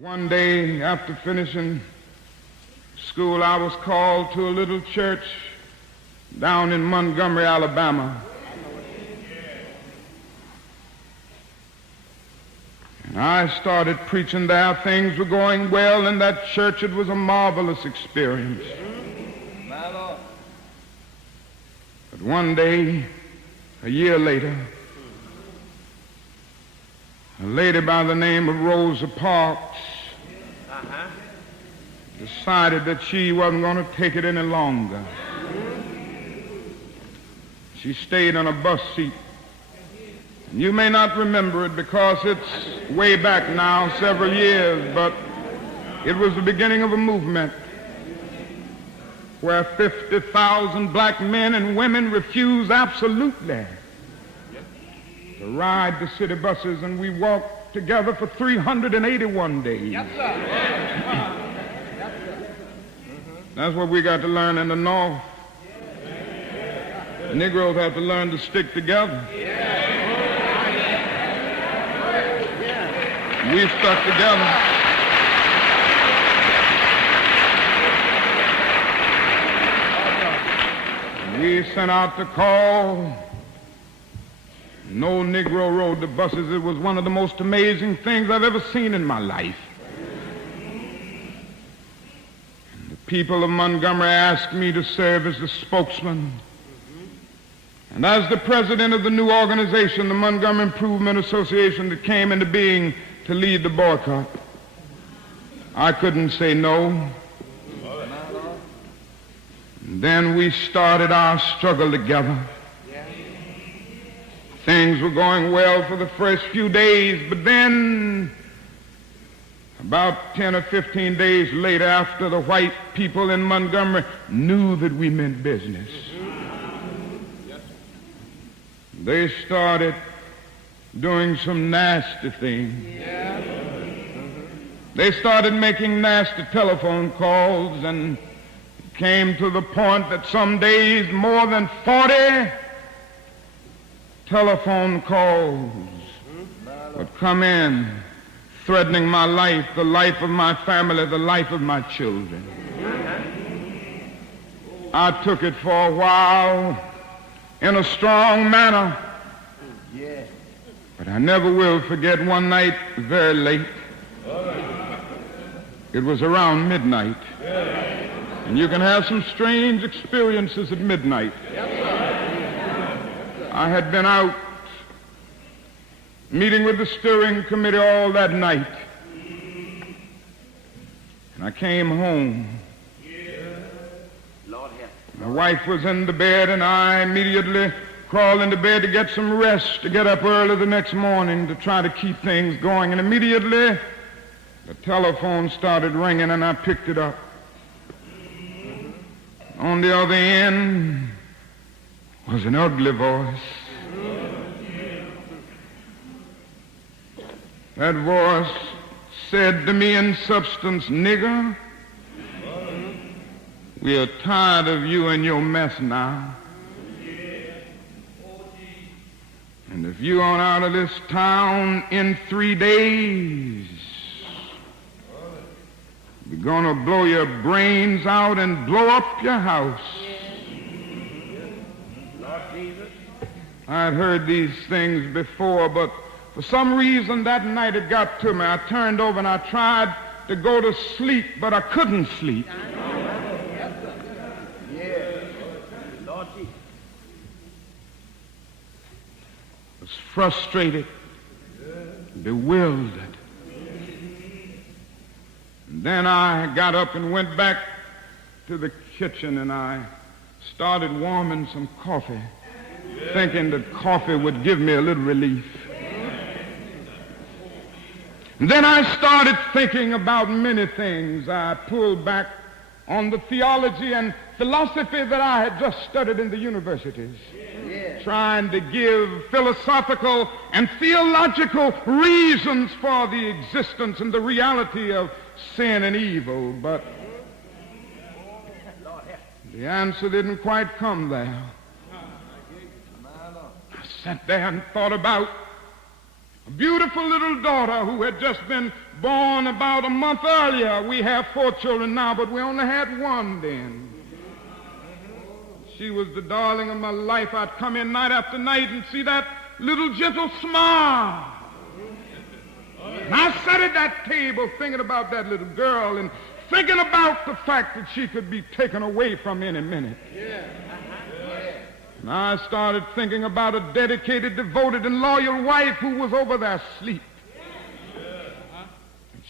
One day after finishing school, I was called to a little church down in Montgomery, Alabama. And I started preaching there. Things were going well in that church. It was a marvelous experience. But one day, a year later, a lady by the name of Rosa Parks decided that she wasn't going to take it any longer. She stayed on a bus seat. And you may not remember it because it's way back now, several years, but it was the beginning of a movement where 50,000 black men and women refused absolutely to ride the city buses, and we walked together for 381 days. Yes, sir. That's what we got to learn in the North. The Negroes have to learn to stick together. We stuck together. We sent out the call. No Negro rode the buses. It was one of the most amazing things I've ever seen in my life. And the people of Montgomery asked me to serve as the spokesman. And as the president of the new organization, the Montgomery Improvement Association, that came into being to lead the boycott, I couldn't say no. And then we started our struggle together. Things were going well for the first few days, but then about 10 or 15 days later, after the white people in Montgomery knew that we meant business, they started doing some nasty things. They started making nasty telephone calls, and it came to the point that some days more than 40 telephone calls would come in, threatening my life, the life of my family, the life of my children. I took it for a while in a strong manner, but I never will forget one night very late. It was around midnight, and you can have some strange experiences at midnight. I had been out meeting with the steering committee all that night, and I came home. My wife was in the bed, and I immediately crawled into bed to get some rest, to get up early the next morning to try to keep things going. And immediately the telephone started ringing, and I picked it up. On the other end was an ugly voice. That voice said to me in substance, "Nigger, we are tired of you and your mess now. And if you aren't out of this town in 3 days, we're going to blow your brains out and blow up your house." I had heard these things before, but for some reason that night it got to me. I turned over and I tried to go to sleep, but I couldn't sleep. I was frustrated, bewildered. And then I got up and went back to the kitchen, and I started warming some coffee, thinking that coffee would give me a little relief. And then I started thinking about many things. I pulled back on the theology and philosophy that I had just studied in the universities, trying to give philosophical and theological reasons for the existence and the reality of sin and evil. But the answer didn't quite come there. I sat there and thought about a beautiful little daughter who had just been born about a month earlier. We have 4 children now, but we only had 1 then. She was the darling of my life. I'd come in night after night and see that little gentle smile. And I sat at that table thinking about that little girl and thinking about the fact that she could be taken away from any minute. And I started thinking about a dedicated, devoted, and loyal wife who was over there asleep.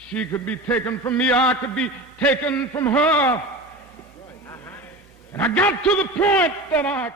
She could be taken from me, I could be taken from her. And I got to the point that I